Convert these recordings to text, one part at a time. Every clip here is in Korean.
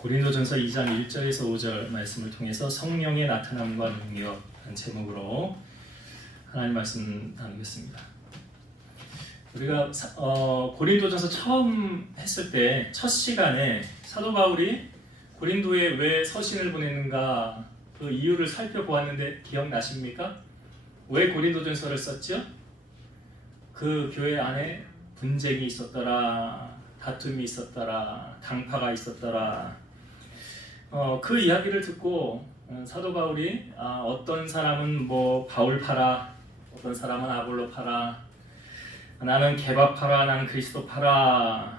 고린도전서 2장 1절에서 5절 말씀을 통해서 성령의 나타남과 능력한 제목으로 하나님 말씀 나누겠습니다. 우리가 고린도전서 처음 했을 때 첫 시간에 사도 바울이 고린도에 왜 서신을 보냈는가 그 이유를 살펴보았는데 기억나십니까? 왜 고린도전서를 썼죠? 그 교회 안에 분쟁이 있었더라, 다툼이 있었더라, 당파가 있었더라. 그 이야기를 듣고 사도 바울이 어떤 사람은 뭐 바울 파라, 어떤 사람은 아볼로 파라, 나는 게바 파라, 나는 그리스도 파라.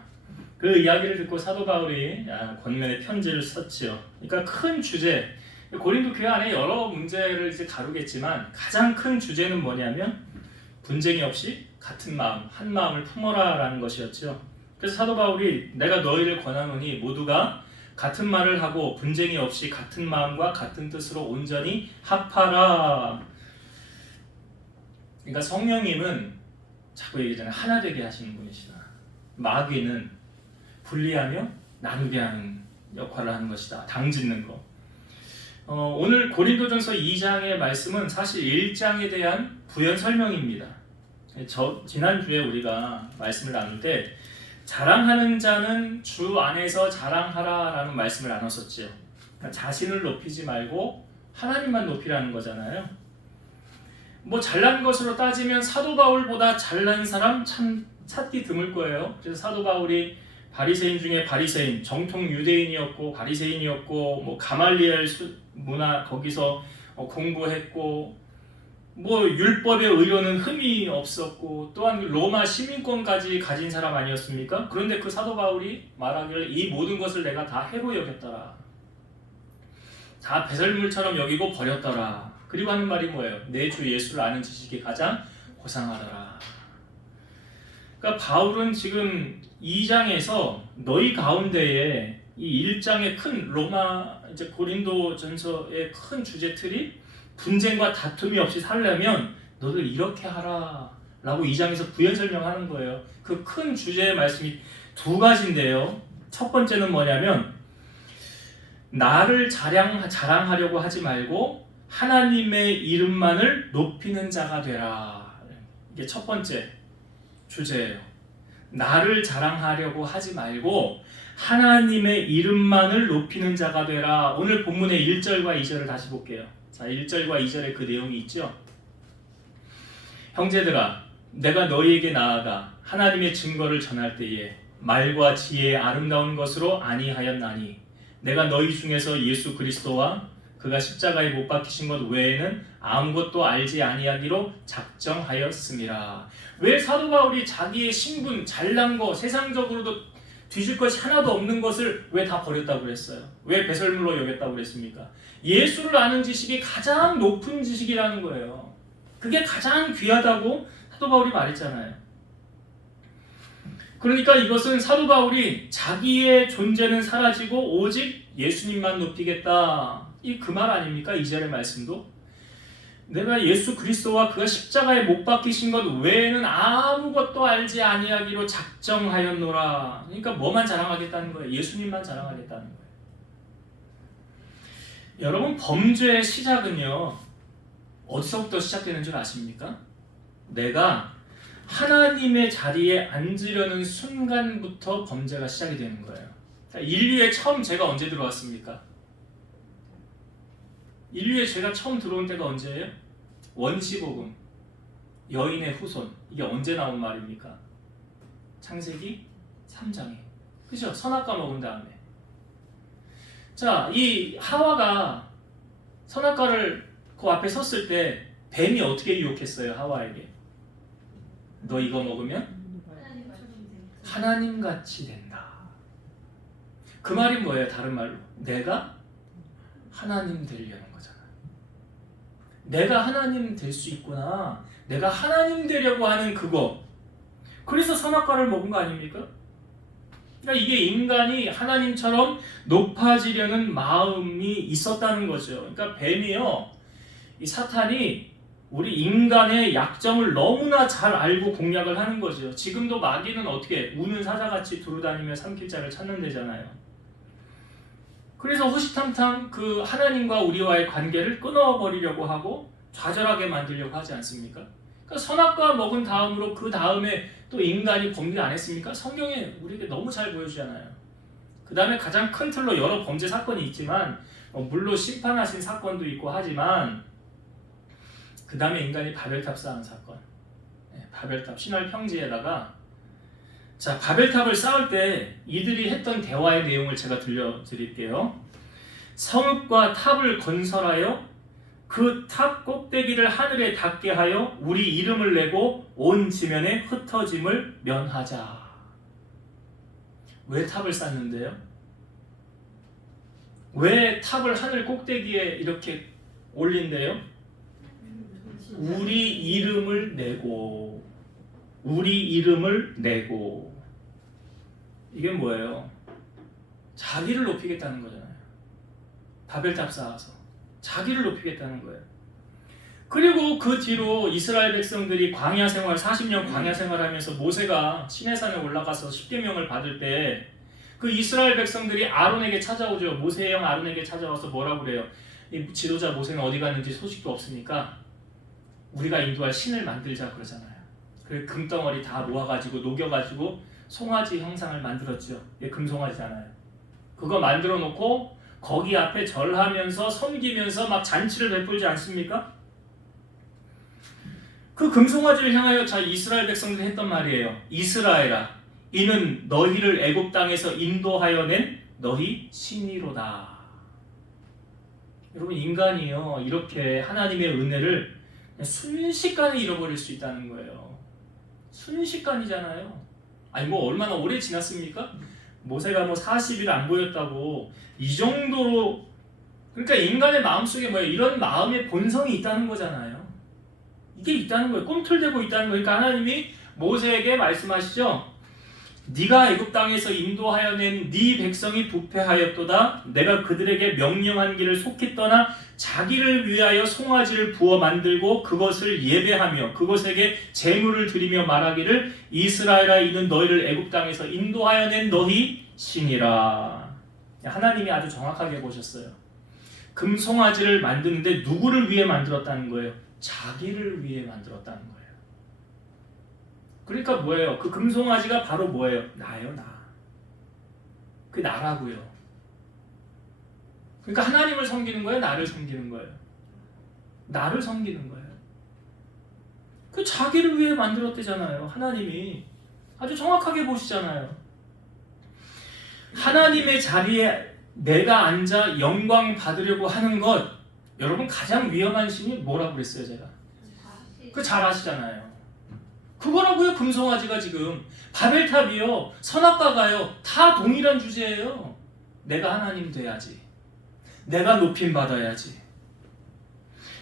그 이야기를 듣고 사도 바울이 권면의 편지를 썼지요. 그러니까 큰 주제, 고린도 교회 안에 여러 문제를 이제 다루겠지만 가장 큰 주제는 뭐냐면 분쟁이 없이 같은 마음, 한 마음을 품어라라는 것이었죠. 그래서 사도 바울이 내가 너희를 권하노니 모두가 같은 말을 하고 분쟁이 없이 같은 마음과 같은 뜻으로 온전히 합하라. 그러니까 성령님은 자꾸 얘기하잖아요. 하나 되게 하시는 분이시다. 마귀는 분리하며 나누게 하는 역할을 하는 것이다. 당짓는 거. 오늘 고린도전서 2장의 말씀은 사실 1장에 대한 부연 설명입니다. 지난주에 우리가 말씀을 나눌 때 자랑하는 자는 주 안에서 자랑하라 라는 말씀을 나눴었죠. 그러니까 자신을 높이지 말고 하나님만 높이라는 거잖아요. 뭐 잘난 것으로 따지면 사도 바울보다 잘난 사람 참 찾기 드물 거예요. 그래서 사도 바울이 바리새인 중에 바리새인, 정통 유대인이었고 바리새인이었고 뭐 가말리엘 문화 거기서 공부했고 뭐 율법의 의료는 흠이 없었고 또한 로마 시민권까지 가진 사람 아니었습니까? 그런데 그 사도 바울이 말하기를 이 모든 것을 내가 다 해로 여겼더라. 다 배설물처럼 여기고 버렸더라. 그리고 하는 말이 뭐예요? 내 주 예수를 아는 지식이 가장 고상하더라. 그러니까 바울은 지금 2장에서 너희 가운데에 이 1장의 큰 로마 이제 고린도전서의 큰 주제 틀이 분쟁과 다툼이 없이 살려면 너들 이렇게 하라 라고 2장에서 부연 설명하는 거예요. 그 큰 주제의 말씀이 두 가지인데요. 첫 번째는 뭐냐면 나를 자랑하려고 하지 말고 하나님의 이름만을 높이는 자가 되라. 이게 첫 번째 주제예요. 나를 자랑하려고 하지 말고 하나님의 이름만을 높이는 자가 되라. 오늘 본문의 1절과 2절을 다시 볼게요. 자, 1절과 2절에 그 내용이 있죠. 형제들아, 내가 너희에게 나아가 하나님의 증거를 전할 때에 말과 지혜의 아름다운 것으로 아니하였나니 내가 너희 중에서 예수 그리스도와 그가 십자가에 못 박히신 것 외에는 아무것도 알지 아니하기로 작정하였음이라. 왜 사도 바울이 자기의 신분, 잘난 거, 세상적으로도 뒤질 것이 하나도 없는 것을 왜 다 버렸다고 그랬어요? 왜 배설물로 여겼다고 그랬습니까? 예수를 아는 지식이 가장 높은 지식이라는 거예요. 그게 가장 귀하다고 사도 바울이 말했잖아요. 그러니까 이것은 사도 바울이 자기의 존재는 사라지고 오직 예수님만 높이겠다. 이 그 말 아닙니까? 2절의 말씀도. 내가 예수 그리스도와 그가 십자가에 못 박히신 것 외에는 아무것도 알지 아니하기로 작정하였노라. 그러니까 뭐만 자랑하겠다는 거예요? 예수님만 자랑하겠다는 거예요. 여러분, 범죄의 시작은요 어디서부터 시작되는 줄 아십니까? 내가 하나님의 자리에 앉으려는 순간부터 범죄가 시작이 되는 거예요. 인류에 처음 죄가 언제 들어왔습니까? 인류의 죄가 처음 들어온 때가 언제예요? 원시복음, 여인의 후손. 이게 언제 나온 말입니까? 창세기 3장에. 그죠? 선악과 먹은 다음에. 자, 이 하와가 선악과를 그 앞에 섰을 때 뱀이 어떻게 유혹했어요? 하와에게. 너 이거 먹으면 하나님같이 된다. 그 말이 뭐예요? 다른 말로 내가 하나님 되려는 거잖아. 내가 하나님 될 수 있구나. 내가 하나님 되려고 하는 그거. 그래서 선악과를 먹은 거 아닙니까? 그러니까 이게 인간이 하나님처럼 높아지려는 마음이 있었다는 거죠. 그러니까 뱀이요, 이 사탄이 우리 인간의 약점을 너무나 잘 알고 공략을 하는 거죠. 지금도 마귀는 어떻게 우는 사자같이 두루다니며 삼킬 자를 찾는 데잖아요. 그래서 호시탐탐 그 하나님과 우리와의 관계를 끊어버리려고 하고 좌절하게 만들려고 하지 않습니까? 그러니까 선악과 먹은 다음으로 그 다음에 또 인간이 범죄 안 했습니까? 성경에 우리에게 너무 잘 보여주잖아요. 그 다음에 가장 큰 틀로 여러 범죄 사건이 있지만 물론 심판하신 사건도 있고 하지만 그 다음에 인간이 바벨탑 쌓은 사건, 바벨탑 신할 평지에다가 자 바벨탑을 쌓을 때 이들이 했던 대화의 내용을 제가 들려드릴게요. 성읍과 탑을 건설하여 그 탑 꼭대기를 하늘에 닿게 하여 우리 이름을 내고 온 지면에 흩어짐을 면하자. 왜 탑을 쌓는데요? 왜 탑을 하늘 꼭대기에 이렇게 올린대요? 우리 이름을 내고, 우리 이름을 내고. 이게 뭐예요? 자기를 높이겠다는 거잖아요. 바벨탑 쌓아서 자기를 높이겠다는 거예요. 그리고 그 뒤로 이스라엘 백성들이 광야 생활 40년 광야 생활하면서 모세가 시내산에 올라가서 십계명을 받을 때 그 이스라엘 백성들이 아론에게 찾아오죠. 모세의 형 아론에게 찾아와서 뭐라고 그래요? 이 지도자 모세는 어디 갔는지 소식도 없으니까 우리가 인도할 신을 만들자 그러잖아요. 그래서 금덩어리 다 모아가지고 녹여가지고 송아지 형상을 만들었죠. 이게 금송아지잖아요. 그거 만들어 놓고 거기 앞에 절하면서 섬기면서 막 잔치를 베풀지 않습니까? 그 금송아지를 향하여 자 이스라엘 백성들이 했던 말이에요. 이스라엘아, 이는 너희를 애굽 땅에서 인도하여 낸 너희 신이로다. 여러분 인간이요 이렇게 하나님의 은혜를 순식간에 잃어버릴 수 있다는 거예요. 순식간이잖아요. 아니 뭐 얼마나 오래 지났습니까? 모세가 뭐 40일 안 보였다고 이 정도로 그러니까 인간의 마음속에 뭐예요? 이런 마음의 본성이 있다는 거잖아요. 이게 있다는 거예요. 꿈틀대고 있다는 거예요. 그러니까 하나님이 모세에게 말씀하시죠. 네가 애굽 땅에서 인도하여 낸 네 백성이 부패하였도다. 내가 그들에게 명령한 길을 속히 떠나 자기를 위하여 송아지를 부어 만들고 그것을 예배하며 그것에게 제물을 드리며 말하기를 이스라엘아 이는 너희를 애굽 땅에서 인도하여 낸 너희 신이라. 하나님이 아주 정확하게 보셨어요. 금송아지를 만드는데 누구를 위해 만들었다는 거예요? 자기를 위해 만들었다는 거예요. 그러니까 뭐예요? 그 금송아지가 바로 뭐예요? 나예요, 나. 그 나라고요. 그러니까 하나님을 섬기는 거예요? 나를 섬기는 거예요? 나를 섬기는 거예요. 그 자기를 위해 만들었대잖아요. 하나님이 아주 정확하게 보시잖아요. 하나님의 자리에 내가 앉아 영광 받으려고 하는 것, 여러분 가장 위험한 신이 뭐라고 그랬어요, 제가? 그 잘 아시잖아요. 그거라고요. 금송아지가 지금 바벨탑이요, 선악과가요, 다 동일한 주제예요. 내가 하나님 돼야지. 내가 높임 받아야지.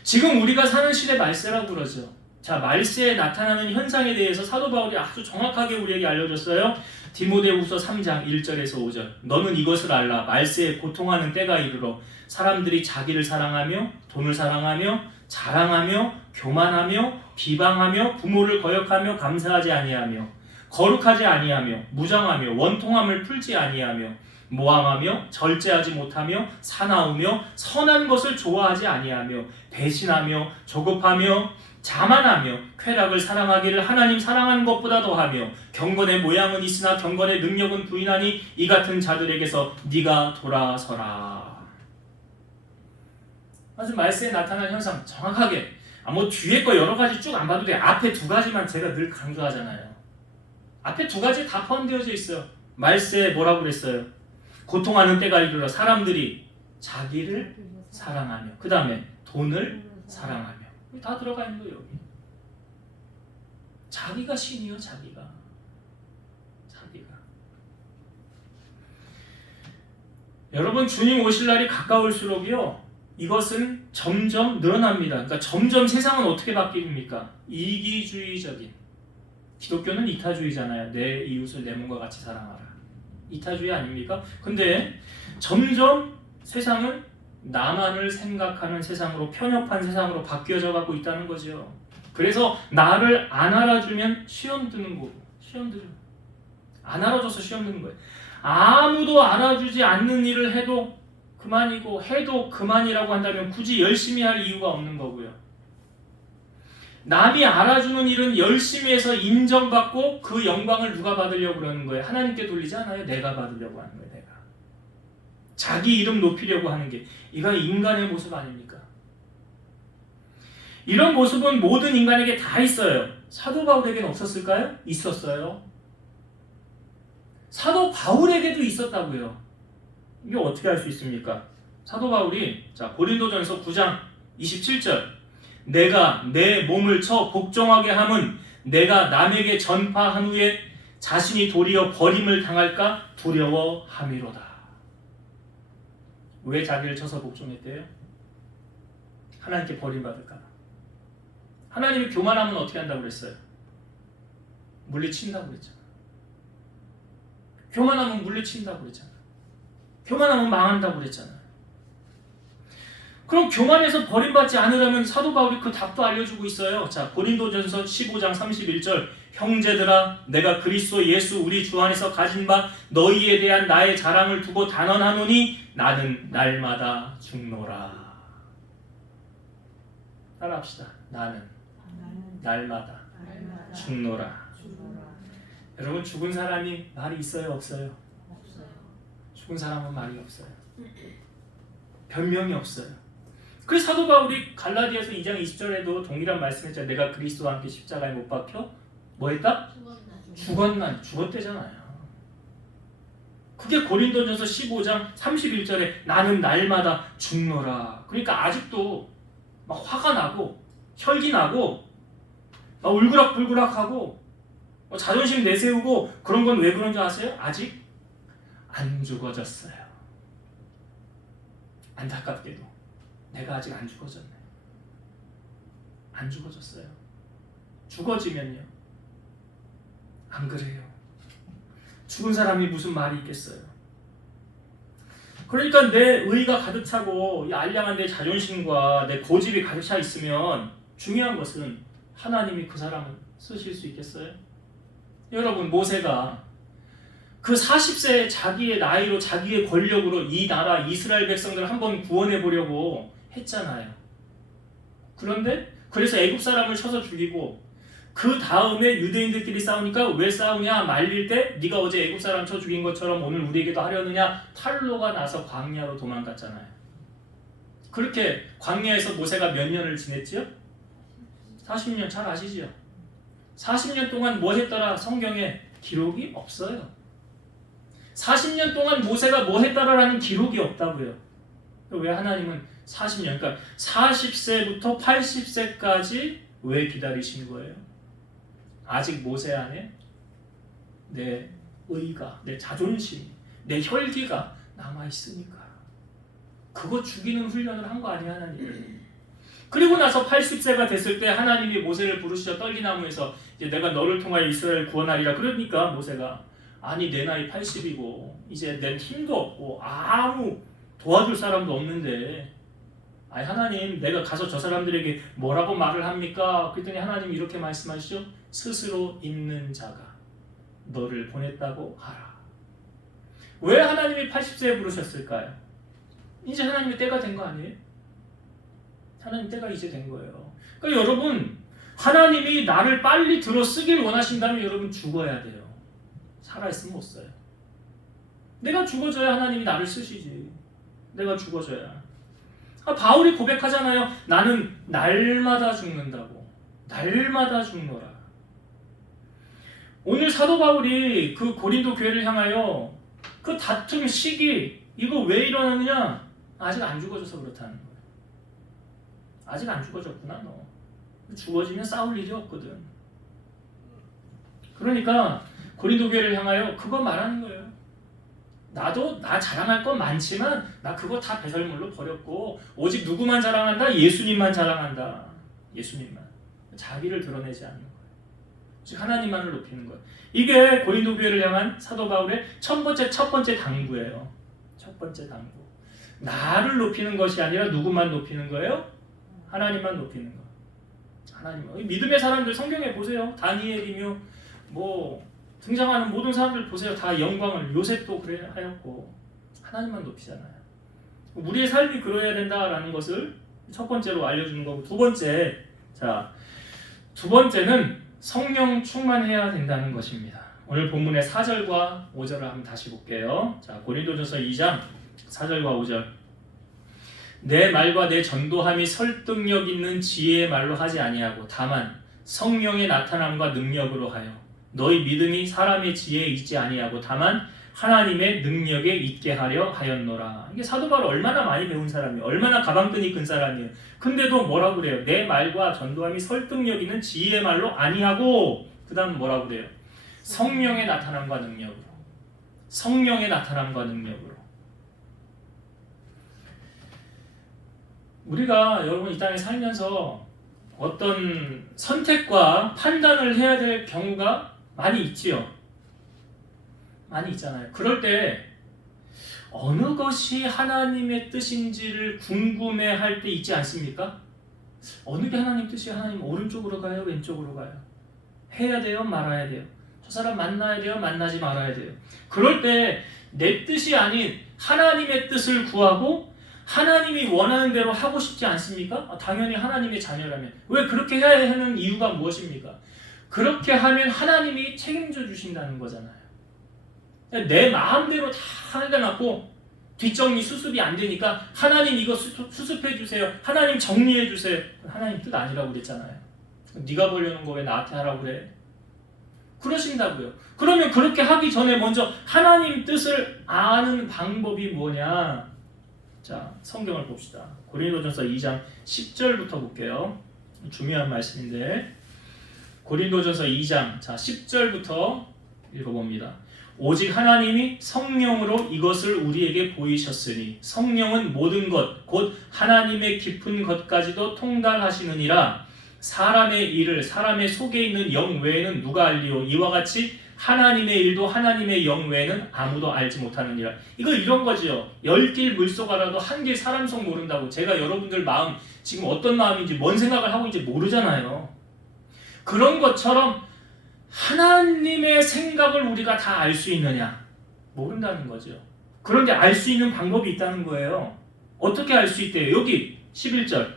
지금 우리가 사는 시대 말세라고 그러죠. 자, 말세에 나타나는 현상에 대해서 사도 바울이 아주 정확하게 우리에게 알려줬어요. 디모데후서 3장 1절에서 5절. 너는 이것을 알라. 말세에 고통하는 때가 이르러 사람들이 자기를 사랑하며 돈을 사랑하며 자랑하며 교만하며 비방하며 부모를 거역하며 감사하지 아니하며 거룩하지 아니하며 무장하며 원통함을 풀지 아니하며 모함하며 절제하지 못하며 사나우며 선한 것을 좋아하지 아니하며 배신하며 조급하며 자만하며 쾌락을 사랑하기를 하나님 사랑하는 것보다 더하며 경건의 모양은 있으나 경건의 능력은 부인하니 이 같은 자들에게서 네가 돌아서라. 아주 말세에 나타난 현상 정확하게 뭐 뒤에 거 여러 가지 쭉 안 봐도 돼. 앞에 두 가지만 제가 늘 강조하잖아요. 앞에 두 가지 다 포함되어져 있어요. 말세에 뭐라고 그랬어요? 고통하는 때가 이르러 사람들이 자기를 사랑하며 그 다음에 돈을 사랑하며 다 들어가 있는 거예요. 여기. 자기가 신이요. 자기가 여러분 주님 오실 날이 가까울수록요 이것은 점점 늘어납니다. 그러니까 점점 세상은 어떻게 바뀝니까? 이기주의적인. 기독교는 이타주의잖아요. 내 이웃을 내 몸과 같이 사랑하라. 이타주의 아닙니까? 근데 점점 세상은 나만을 생각하는 세상으로, 편협한 세상으로 바뀌어져 가고 있다는 거죠. 그래서 나를 안 알아주면 시험 드는 거고, 시험 들어. 안 알아줘서 시험 드는 거예요. 아무도 알아주지 않는 일을 해도 그만이고 해도 그만이라고 한다면 굳이 열심히 할 이유가 없는 거고요. 남이 알아주는 일은 열심히 해서 인정받고 그 영광을 누가 받으려고 그러는 거예요? 하나님께 돌리지 않아요. 내가 받으려고 하는 거예요. 내가. 자기 이름 높이려고 하는 게 이거 인간의 모습 아닙니까? 이런 모습은 모든 인간에게 다 있어요. 사도 바울에게는 없었을까요? 있었어요. 사도 바울에게도 있었다고요. 이게 어떻게 할 수 있습니까? 사도 바울이 고린도전서 9장 27절 내가 내 몸을 쳐 복종하게 함은 내가 남에게 전파한 후에 자신이 도리어 버림을 당할까 두려워함이로다. 왜 자기를 쳐서 복종했대요? 하나님께 버림받을까 봐. 하나님이 교만하면 어떻게 한다고 그랬어요? 물리친다고 그랬잖아. 교만하면 물리친다고 그랬잖아. 교만하면 망한다고 그랬잖아. 그럼 교만해서 버림받지 않으려면 사도 바울이 그 답도 알려주고 있어요. 고린도전서 15장 31절 형제들아 내가 그리스도 예수 우리 주 안에서 가진 바 너희에 대한 나의 자랑을 두고 단언하노니 나는 날마다 죽노라. 따라합시다. 나는 날마다 죽노라. 여러분 죽은 사람이 말이 있어요? 없어요? 죽은 사람은 말이 없어요. 변명이 없어요. 그래서 사도 바울이 갈라디아서 2장 20절에도 동일한 말씀했잖아요. 내가 그리스도와 함께 십자가에 못 박혀 뭐 했다? 죽었나? 죽었대잖아요. 그게 고린도전서 15장 31절에 나는 날마다 죽노라. 그러니까 아직도 막 화가 나고 혈기 나고 막 울그락불그락하고 자존심 내세우고 그런 건 왜 그런 줄 아세요? 아직 안 죽어졌어요. 안타깝게도 내가 아직 안 죽어졌네. 안 죽어졌어요. 죽어지면요. 안 그래요. 죽은 사람이 무슨 말이 있겠어요. 그러니까 내 의가 가득 차고 이 알량한 내 자존심과 내 고집이 가득 차 있으면 중요한 것은 하나님이 그 사람을 쓰실 수 있겠어요? 여러분 모세가 그 40세의 자기의 나이로 자기의 권력으로 이 나라 이스라엘 백성들을 한번 구원해 보려고 했잖아요. 그런데 그래서 애굽 사람을 쳐서 죽이고 그 다음에 유대인들끼리 싸우니까 왜 싸우냐 말릴 때 네가 어제 애굽 사람 쳐 죽인 것처럼 오늘 우리에게도 하려느냐 탈로가 나서 광야로 도망갔잖아요. 그렇게 광야에서 모세가 몇 년을 지냈지요? 40년 잘 아시지요? 40년 동안 뭐 했더라 성경에 기록이 없어요. 40년 동안 모세가 뭐 했다라는 기록이 없다고요. 왜 하나님은 40년, 그러니까 40세부터 80세까지 왜 기다리신 거예요? 아직 모세 안에 내 의가, 내 자존심, 내 혈기가 남아있으니까. 그거 죽이는 훈련을 한 거 아니에요, 하나님. 그리고 나서 80세가 됐을 때 하나님이 모세를 부르시어 떨기나무에서 이제 내가 너를 통하여 이스라엘을 구원하리라. 그러니까 모세가 아니 내 나이 80이고 이제 내 힘도 없고 아무 도와줄 사람도 없는데 아니 하나님 내가 가서 저 사람들에게 뭐라고 말을 합니까? 그랬더니 하나님이 이렇게 말씀하시죠. 스스로 있는 자가 너를 보냈다고 하라. 왜 하나님이 80세에 부르셨을까요? 이제 하나님의 때가 된 거 아니에요? 하나님 때가 이제 된 거예요. 그러니까 여러분 하나님이 나를 빨리 들어 쓰길 원하신다면 여러분 죽어야 돼요. 살아있으면 못 써요. 내가 죽어줘야 하나님이 나를 쓰시지. 내가 죽어줘야. 바울이 고백하잖아요. 나는 날마다 죽는다고. 날마다 죽노라. 오늘 사도 바울이 그 고린도 교회를 향하여 그 다툼 시기 이거 왜 일어나느냐? 아직 안 죽어져서 그렇다는 거예요. 아직 안 죽어졌구나 너. 죽어지면 싸울 일이 없거든. 그러니까 고린도 교회를 향하여 그거 말하는 거예요. 나도 나 자랑할 건 많지만 나 그거 다 배설물로 버렸고 오직 누구만 자랑한다? 예수님만 자랑한다. 예수님만. 자기를 드러내지 않는 거예요. 즉 하나님만을 높이는 거예요. 이게 고린도 교회를 향한 사도 바울의 첫 번째 당부예요. 첫 번째 당부. 나를 높이는 것이 아니라 누구만 높이는 거예요? 하나님만 높이는 거. 하나님. 믿음의 사람들 성경에 보세요. 다니엘이며 뭐 등장하는 모든 사람들 보세요. 다 영광을 요셉도 그래 하였고 하나님만 높이잖아요. 우리의 삶이 그러해야 된다라는 것을 첫 번째로 알려주는 거고, 두 번째는 성령 충만해야 된다는 것입니다. 오늘 본문의 4절과 5절을 한번 다시 볼게요. 자, 고린도전서 2장 4절과 5절. 내 말과 내 전도함이 설득력 있는 지혜의 말로 하지 아니하고 다만 성령의 나타남과 능력으로 하여 너희 믿음이 사람의 지혜에 있지 아니하고 다만 하나님의 능력에 있게 하려 하였노라. 이게 사도 바울 얼마나 많이 배운 사람이에요. 얼마나 가방끈이 큰 사람이에요. 근데도 뭐라고 그래요? 내 말과 전도함이 설득력 있는 지혜의 말로 아니하고, 그 다음 뭐라고 그래요? 성령의 나타남과 능력으로. 성령의 나타남과 능력으로. 우리가 여러분 이 땅에 살면서 어떤 선택과 판단을 해야 될 경우가 많이 있지요. 많이 있잖아요. 그럴 때 어느 것이 하나님의 뜻인지를 궁금해할 때 있지 않습니까? 어느 게 하나님 뜻이, 하나님 오른쪽으로 가요? 왼쪽으로 가요? 해야 돼요? 말아야 돼요? 저 사람 만나야 돼요? 만나지 말아야 돼요? 그럴 때 내 뜻이 아닌 하나님의 뜻을 구하고 하나님이 원하는 대로 하고 싶지 않습니까? 당연히 하나님의 자녀라면. 왜 그렇게 해야 하는 이유가 무엇입니까? 그렇게 하면 하나님이 책임져 주신다는 거잖아요. 내 마음대로 다 해놔놓고 뒷정리 수습이 안 되니까 하나님 이거 수습해 주세요. 하나님 정리해 주세요. 하나님 뜻 아니라고 그랬잖아요. 네가 보려는 거 왜 나한테 하라고 그래? 그러신다고요. 그러면 그렇게 하기 전에 먼저 하나님 뜻을 아는 방법이 뭐냐? 자, 성경을 봅시다. 고린도전서 2장 10절부터 볼게요. 중요한 말씀인데 고린도전서 2장 10절부터 읽어봅니다. 오직 하나님이 성령으로 이것을 우리에게 보이셨으니 성령은 모든 것 곧 하나님의 깊은 것까지도 통달하시느니라. 사람의 일을 사람의 속에 있는 영 외에는 누가 알리오? 이와 같이 하나님의 일도 하나님의 영 외에는 아무도 알지 못하느니라. 이거 이런 거지요. 10길 물속 알아도 한 길 사람 속 모른다고. 제가 여러분들 마음 지금 어떤 마음인지 뭔 생각을 하고 있는지 모르잖아요. 그런 것처럼 하나님의 생각을 우리가 다 알 수 있느냐? 모른다는 거죠. 그런데 알 수 있는 방법이 있다는 거예요. 어떻게 알 수 있대요? 여기 11절.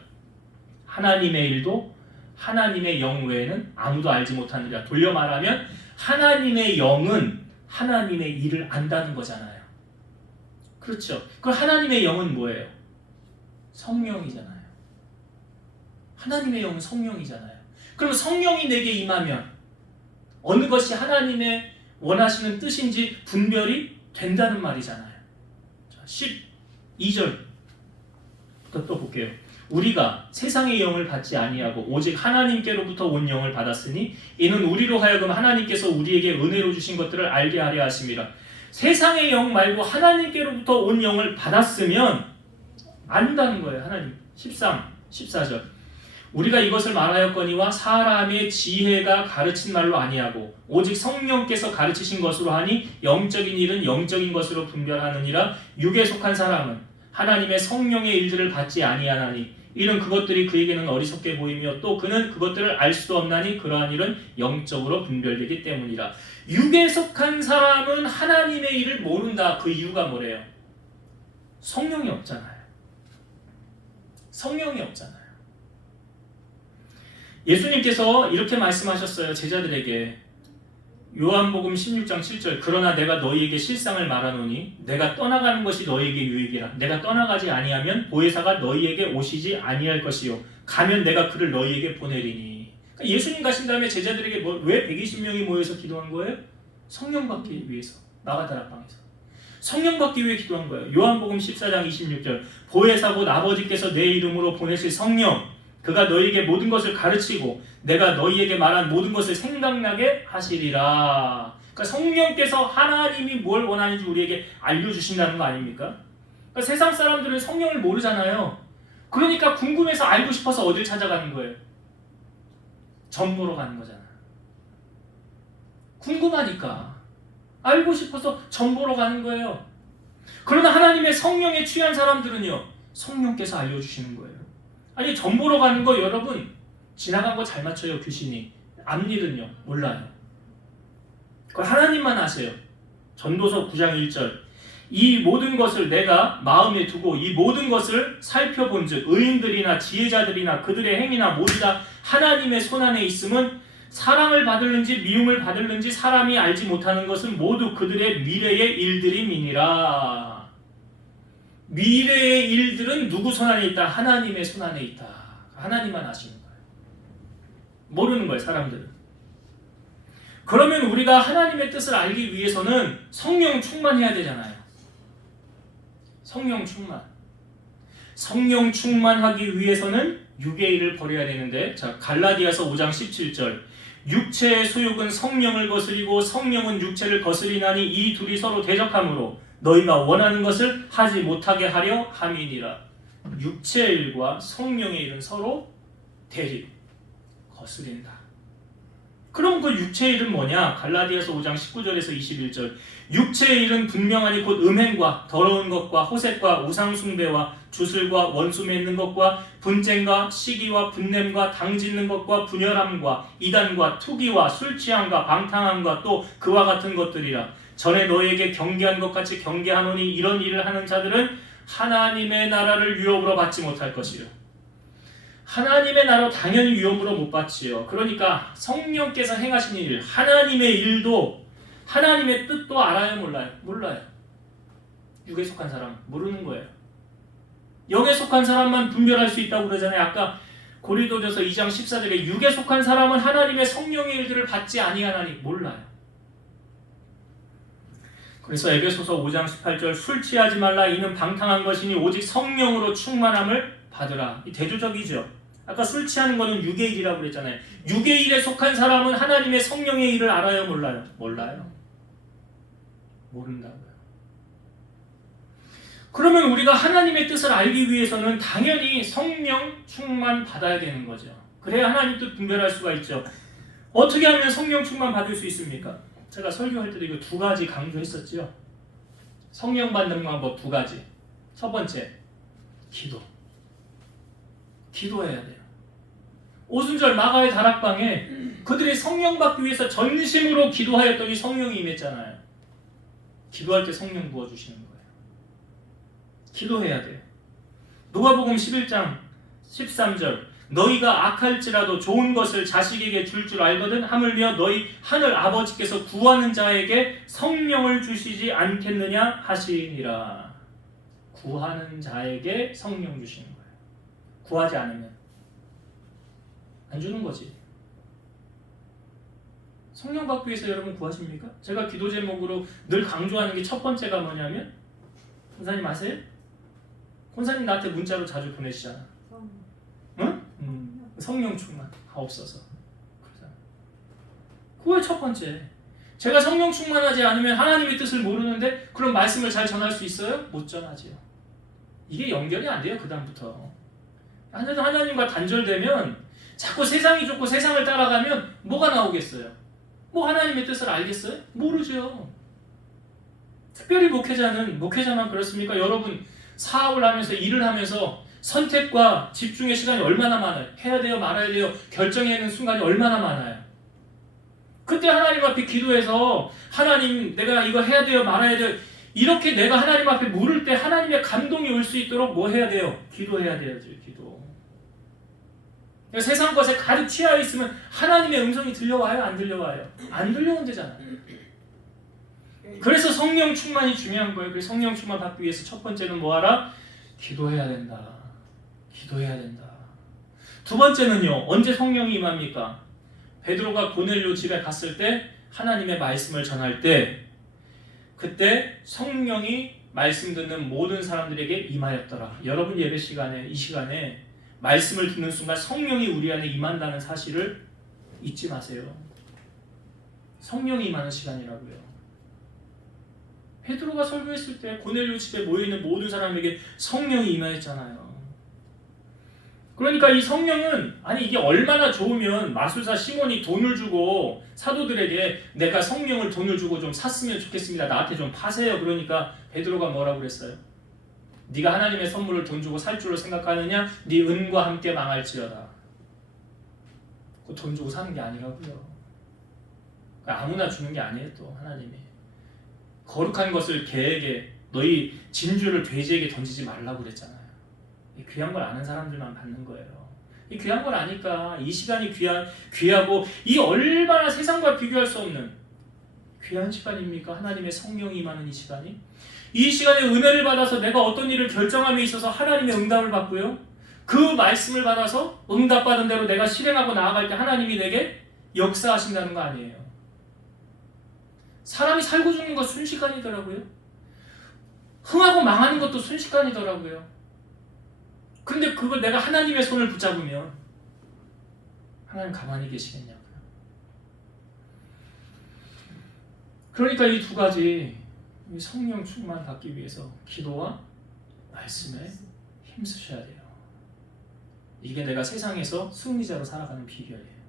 하나님의 일도 하나님의 영 외에는 아무도 알지 못하느니라. 돌려 말하면 하나님의 영은 하나님의 일을 안다는 거잖아요. 그렇죠. 그럼 하나님의 영은 뭐예요? 성령이잖아요. 하나님의 영은 성령이잖아요. 그럼 성령이 내게 임하면 어느 것이 하나님의 원하시는 뜻인지 분별이 된다는 말이잖아요. 자, 12절부터 또 볼게요. 우리가 세상의 영을 받지 아니하고 오직 하나님께로부터 온 영을 받았으니 이는 우리로 하여금 하나님께서 우리에게 은혜로 주신 것들을 알게 하려 하심이라. 세상의 영 말고 하나님께로부터 온 영을 받았으면 안다는 거예요. 하나님. 13, 14절. 우리가 이것을 말하였거니와 사람의 지혜가 가르친 말로 아니하고 오직 성령께서 가르치신 것으로 하니 영적인 일은 영적인 것으로 분별하느니라. 육에 속한 사람은 하나님의 성령의 일들을 받지 아니하나니 이는 그것들이 그에게는 어리석게 보이며 또 그는 그것들을 알 수도 없나니 그러한 일은 영적으로 분별되기 때문이라. 육에 속한 사람은 하나님의 일을 모른다. 그 이유가 뭐래요? 성령이 없잖아요. 성령이 없잖아요. 예수님께서 이렇게 말씀하셨어요. 제자들에게. 요한복음 16장 7절. 그러나 내가 너희에게 실상을 말하노니 내가 떠나가는 것이 너희에게 유익이라. 내가 떠나가지 아니하면 보혜사가 너희에게 오시지 아니할 것이요 가면 내가 그를 너희에게 보내리니. 그러니까 예수님 가신 다음에 제자들에게 왜 120명이 모여서 기도한 거예요? 성령 받기 위해서. 마가다락방에서 성령 받기 위해 기도한 거예요. 요한복음 14장 26절. 보혜사 곧 아버지께서 내 이름으로 보내실 성령 그가 너희에게 모든 것을 가르치고 내가 너희에게 말한 모든 것을 생각나게 하시리라. 그러니까 성령께서 하나님이 뭘 원하는지 우리에게 알려주신다는 거 아닙니까? 그러니까 세상 사람들은 성령을 모르잖아요. 그러니까 궁금해서 알고 싶어서 어딜 찾아가는 거예요? 점 보러 가는 거잖아. 궁금하니까 알고 싶어서 점 보러 가는 거예요. 그러나 하나님의 성령에 취한 사람들은요, 성령께서 알려주시는 거예요. 아니, 점 보러 가는 거 여러분 지나간 거 잘 맞춰요. 귀신이. 앞일은요 몰라요. 그거 하나님만 아세요. 전도서 9장 1절. 이 모든 것을 내가 마음에 두고 이 모든 것을 살펴본즉 의인들이나 지혜자들이나 그들의 행위나 모두 다 하나님의 손안에 있음은 사랑을 받을는지 미움을 받을는지 사람이 알지 못하는 것은 모두 그들의 미래의 일들임이니라. 미래의 일들은 누구 손안에 있다? 하나님의 손안에 있다. 하나님만 아시는 거예요. 모르는 거예요, 사람들은. 그러면 우리가 하나님의 뜻을 알기 위해서는 성령 충만해야 되잖아요. 성령 충만. 성령 충만하기 위해서는 육의 일을 버려야 되는데, 자, 갈라디아서 5장 17절. 육체의 소욕은 성령을 거스리고 성령은 육체를 거스리나니 이 둘이 서로 대적하므로 너희가 원하는 것을 하지 못하게 하려 함이니라. 육체의 일과 성령의 일은 서로 대립, 거스린다. 그럼 그 육체의 일은 뭐냐? 갈라디아서 5장 19절에서 21절. 육체의 일은 분명하니 곧 음행과 더러운 것과 호색과 우상숭배와 주술과 원수 맺는 것과 분쟁과 시기와 분냄과 당짓는 것과 분열함과 이단과 투기와 술취함과 방탕함과 또 그와 같은 것들이라. 전에 너희에게 경계한 것 같이 경계하노니 이런 일을 하는 자들은 하나님의 나라를 유업으로 받지 못할 것이요. 하나님의 나라 당연히 유업으로 못 받지요. 그러니까 성령께서 행하신 일, 하나님의 일도 하나님의 뜻도 알아요, 몰라요? 몰라요. 육에 속한 사람 모르는 거예요. 영에 속한 사람만 분별할 수 있다고 그러잖아요. 아까 고린도전서 2장 14절에 육에 속한 사람은 하나님의 성령의 일들을 받지 아니하나니 몰라요. 그래서 에베소서 5장 18절 술 취하지 말라 이는 방탕한 것이니 오직 성령으로 충만함을 받으라. 이 대조적이죠. 아까 술 취하는 거는 육의 일이라고 그랬잖아요. 육의 일에 속한 사람은 하나님의 성령의 일을 알아요, 몰라요? 몰라요. 모른다고요. 그러면 우리가 하나님의 뜻을 알기 위해서는 당연히 성령 충만 받아야 되는 거죠. 그래야 하나님 뜻 분별할 수가 있죠. 어떻게 하면 성령 충만 받을 수 있습니까? 제가 설교할 때도 이거 두 가지 강조했었죠. 성령 받는 방법 두 가지. 첫 번째, 기도. 기도해야 돼요. 오순절 마가의 다락방에 그들이 성령 받기 위해서 전심으로 기도하였더니 성령이 임했잖아요. 기도할 때 성령 부어주시는 거예요. 기도해야 돼요. 누가복음 11장 13절 너희가 악할지라도 좋은 것을 자식에게 줄 줄 알거든 하물며 너희 하늘 아버지께서 구하는 자에게 성령을 주시지 않겠느냐 하시니라. 구하는 자에게 성령 주시는 거예요. 구하지 않으면 안 주는 거지. 성령 받기 위해서 여러분 구하십니까? 제가 기도 제목으로 늘 강조하는 게 첫 번째가 뭐냐면 권사님 아세요? 권사님 나한테 문자로 자주 보내시잖아. 응? 성령 충만 없어서. 그거의 첫 번째. 제가 성령 충만하지 않으면 하나님의 뜻을 모르는데 그럼 말씀을 잘 전할 수 있어요? 못 전하지요. 이게 연결이 안 돼요. 그 다음부터. 하나님과 단절되면 자꾸 세상이 좋고 세상을 따라가면 뭐가 나오겠어요? 뭐 하나님의 뜻을 알겠어요? 모르죠. 특별히 목회자만 그렇습니까? 여러분 사업을 하면서 일을 하면서 선택과 집중의 시간이 얼마나 많아요? 해야 돼요? 말아야 돼요? 결정해야 하는 순간이 얼마나 많아요? 그때 하나님 앞에 기도해서 하나님 내가 이거 해야 돼요? 말아야 돼요? 이렇게 내가 하나님 앞에 물을 때 하나님의 감동이 올 수 있도록 뭐 해야 돼요? 기도해야 돼야죠. 기도. 세상 것에 가득 취하 있으면 하나님의 음성이 들려와요? 안 들려와요? 안 들려온대잖아요. 그래서 성령 충만이 중요한 거예요. 그래서 성령 충만 받기 위해서 첫 번째는 뭐하라? 기도해야 된다. 기도해야 된다. 두 번째는요. 언제 성령이 임합니까? 베드로가 고넬료 집에 갔을 때 하나님의 말씀을 전할 때 그때 성령이 말씀 듣는 모든 사람들에게 임하였더라. 여러분 예배 시간에 이 시간에 말씀을 듣는 순간 성령이 우리 안에 임한다는 사실을 잊지 마세요. 성령이 임하는 시간이라고요. 베드로가 설교했을 때 고넬료 집에 모여있는 모든 사람에게 성령이 임하였잖아요. 그러니까 이 성령은 아니 이게 얼마나 좋으면 마술사 시몬이 돈을 주고 사도들에게 내가 성령을 돈을 주고 좀 샀으면 좋겠습니다. 나한테 좀 파세요. 그러니까 베드로가 뭐라고 그랬어요? 네가 하나님의 선물을 돈 주고 살 줄로 생각하느냐? 네 은과 함께 망할지어다. 그 돈 주고 사는 게 아니라고요. 아무나 주는 게 아니에요. 또 하나님이 거룩한 것을 개에게 너희 진주를 돼지에게 던지지 말라고 그랬잖아요. 이 귀한 걸 아는 사람들만 받는 거예요. 이 귀한 걸 아니까 이 시간이 귀하고 이 얼마나 세상과 비교할 수 없는 귀한 시간입니까? 하나님의 성령이 임하는 이 시간이. 이 시간에 은혜를 받아서 내가 어떤 일을 결정함에 있어서 하나님의 응답을 받고요. 그 말씀을 받아서 응답받은 대로 내가 실행하고 나아갈 때 하나님이 내게 역사하신다는 거 아니에요. 사람이 살고 죽는 거 순식간이더라고요. 흥하고 망하는 것도 순식간이더라고요. 근데 그걸 내가 하나님의 손을 붙잡으면 하나님 가만히 계시겠냐고요. 그러니까 이 두 가지 성령 충만 받기 위해서 기도와 말씀에 힘쓰셔야 돼요. 이게 내가 세상에서 승리자로 살아가는 비결이에요.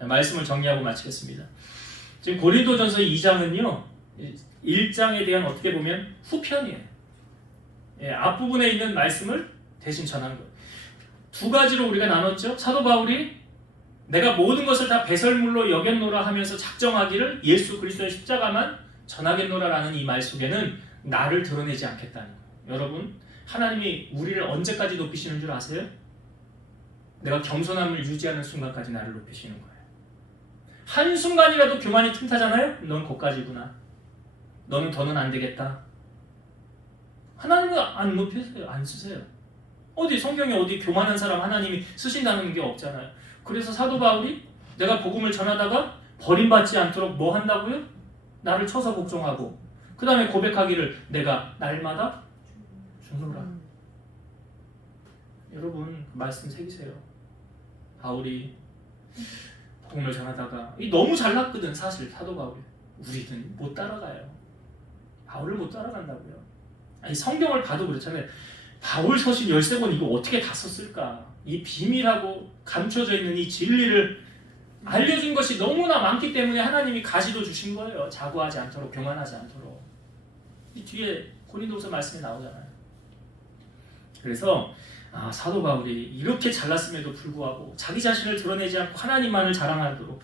말씀을 정리하고 마치겠습니다. 지금 고린도전서 2장은요 1장에 대한 어떻게 보면 후편이에요. 앞부분에 있는 말씀을 대신 전하는 거예요. 두 가지로 우리가 나눴죠. 사도 바울이 내가 모든 것을 다 배설물로 여겼노라 하면서 작정하기를 예수 그리스도의 십자가만 전하겠노라라는 이 말 속에는 나를 드러내지 않겠다는 거예요. 여러분, 하나님이 우리를 언제까지 높이시는 줄 아세요? 내가 겸손함을 유지하는 순간까지 나를 높이시는 거예요. 한순간이라도 교만이 틈타잖아요? 넌 거기까지구나. 너는 더는 안 되겠다. 하나님은 안 높이세요. 안 쓰세요. 어디 성경에 어디 교만한 사람 하나님이 쓰신다는 게 없잖아요. 그래서 사도 바울이 내가 복음을 전하다가 버림받지 않도록 뭐 한다고요? 나를 쳐서 복종하고 그 다음에 고백하기를 내가 날마다 죽노라. 여러분 말씀 새기세요. 바울이 복음을 전하다가 너무 잘났거든. 사실 사도 바울이. 우리는 못 따라가요. 바울을 못 따라간다고요. 아니 성경을 봐도 그렇잖아요. 바울 서신 13권 이거 어떻게 다 썼을까? 이 비밀하고 감춰져 있는 이 진리를 알려준 것이 너무나 많기 때문에 하나님이 가시도 주신 거예요. 자고하지 않도록, 교만하지 않도록. 이 뒤에 고린도후서 말씀이 나오잖아요. 그래서 사도 바울이 이렇게 잘났음에도 불구하고 자기 자신을 드러내지 않고 하나님만을 자랑하도록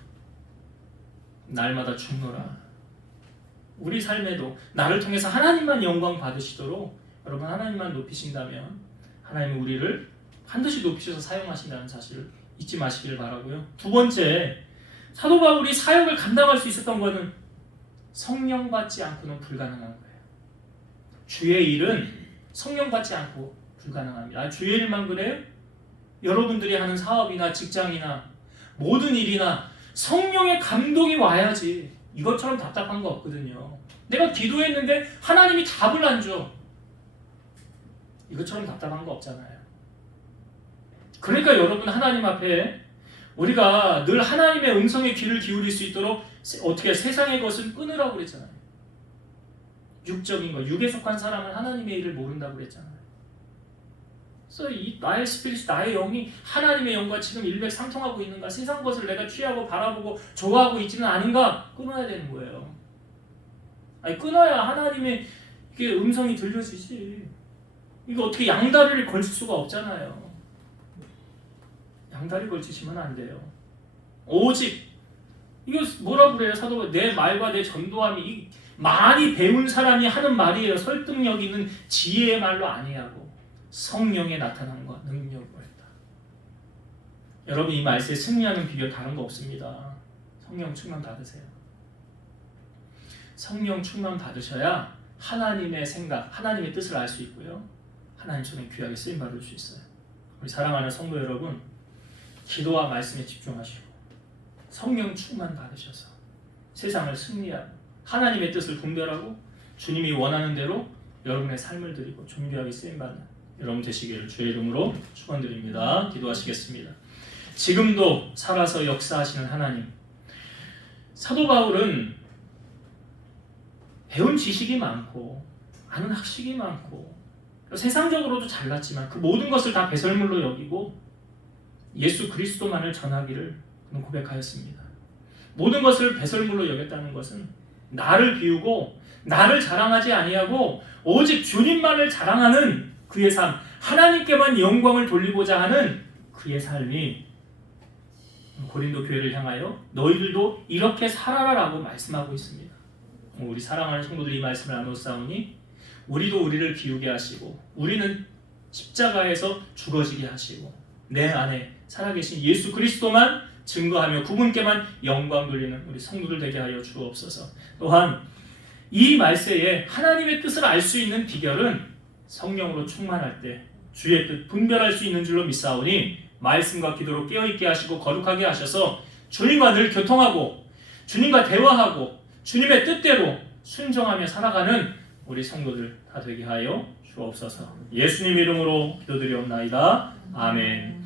날마다 죽노라. 우리 삶에도 나를 통해서 하나님만 영광 받으시도록 여러분 하나님만 높이신다면 하나님은 우리를 반드시 높이셔서 사용하신다는 사실을 잊지 마시길 바라고요. 두 번째, 사도 바울이 사역을 감당할 수 있었던 것은 성령 받지 않고는 불가능한 거예요. 주의 일은 성령 받지 않고 불가능합니다. 주의 일만 그래요? 여러분들이 하는 사업이나 직장이나 모든 일이나 성령의 감동이 와야지. 이것처럼 답답한 거 없거든요. 내가 기도했는데 하나님이 답을 안 줘. 이것처럼 답답한 거 없잖아요. 그러니까 여러분 하나님 앞에 우리가 늘 하나님의 음성에 귀를 기울일 수 있도록 어떻게 세상의 것은 끊으라고 그랬잖아요. 육적인 것, 육에 속한 사람은 하나님의 일을 모른다고 그랬잖아요. 그래서 나의 스피릿, 나의 영이 하나님의 영과 지금 일맥상통하고 있는가? 세상 것을 내가 취하고 바라보고 좋아하고 있지는 않은가? 끊어야 되는 거예요. 아니 끊어야 하나님의 이게 음성이 들려지지. 이거 어떻게 양다리를 걸칠 수가 없잖아요. 양다리 걸치시면 안 돼요. 오직 이거 뭐라 그래요? 사도가 내 말과 내 전도함이 많이 배운 사람이 하는 말이에요. 설득력 있는 지혜의 말로 아니하고 성령의 나타남과 능력을 했다. 여러분 이 말씀에 승리하는 비결 다른 거 없습니다. 성령 충만 받으세요. 성령 충만 받으셔야 하나님의 생각, 하나님의 뜻을 알 수 있고요. 하나님 손에 귀하게 쓰임 받을 수 있어요. 우리 사랑하는 성도 여러분, 기도와 말씀에 집중하시고 성령 충만 받으셔서 세상을 승리하고 하나님의 뜻을 분별하고 주님이 원하는 대로 여러분의 삶을 드리고 존귀하게 쓰임받는 여러분 되시기를 주의 이름으로 축원드립니다. 기도하시겠습니다. 지금도 살아서 역사하시는 하나님, 사도 바울은 배운 지식이 많고 아는 학식이 많고 세상적으로도 잘났지만 그 모든 것을 다 배설물로 여기고 예수 그리스도만을 전하기를 그는 고백하였습니다. 모든 것을 배설물로 여겼다는 것은 나를 비우고 나를 자랑하지 아니하고 오직 주님만을 자랑하는 그의 삶, 하나님께만 영광을 돌리고자 하는 그의 삶이 고린도 교회를 향하여 너희들도 이렇게 살아라라고 말씀하고 있습니다. 우리 사랑하는 성도들이 이 말씀을 나누었사오니 우리도 우리를 비우게 하시고 우리는 십자가에서 죽어지게 하시고 내 안에 살아계신 예수 그리스도만 증거하며 그분께만 영광 돌리는 우리 성도들 되게 하여 주옵소서. 또한 이 말세에 하나님의 뜻을 알 수 있는 비결은 성령으로 충만할 때 주의 뜻 분별할 수 있는 줄로 믿사오니 말씀과 기도로 깨어있게 하시고 거룩하게 하셔서 주님과 늘 교통하고 주님과 대화하고 주님의 뜻대로 순종하며 살아가는 우리 성도들 다 되게 하여 주옵소서. 예수님 이름으로 기도드리옵나이다. 아멘.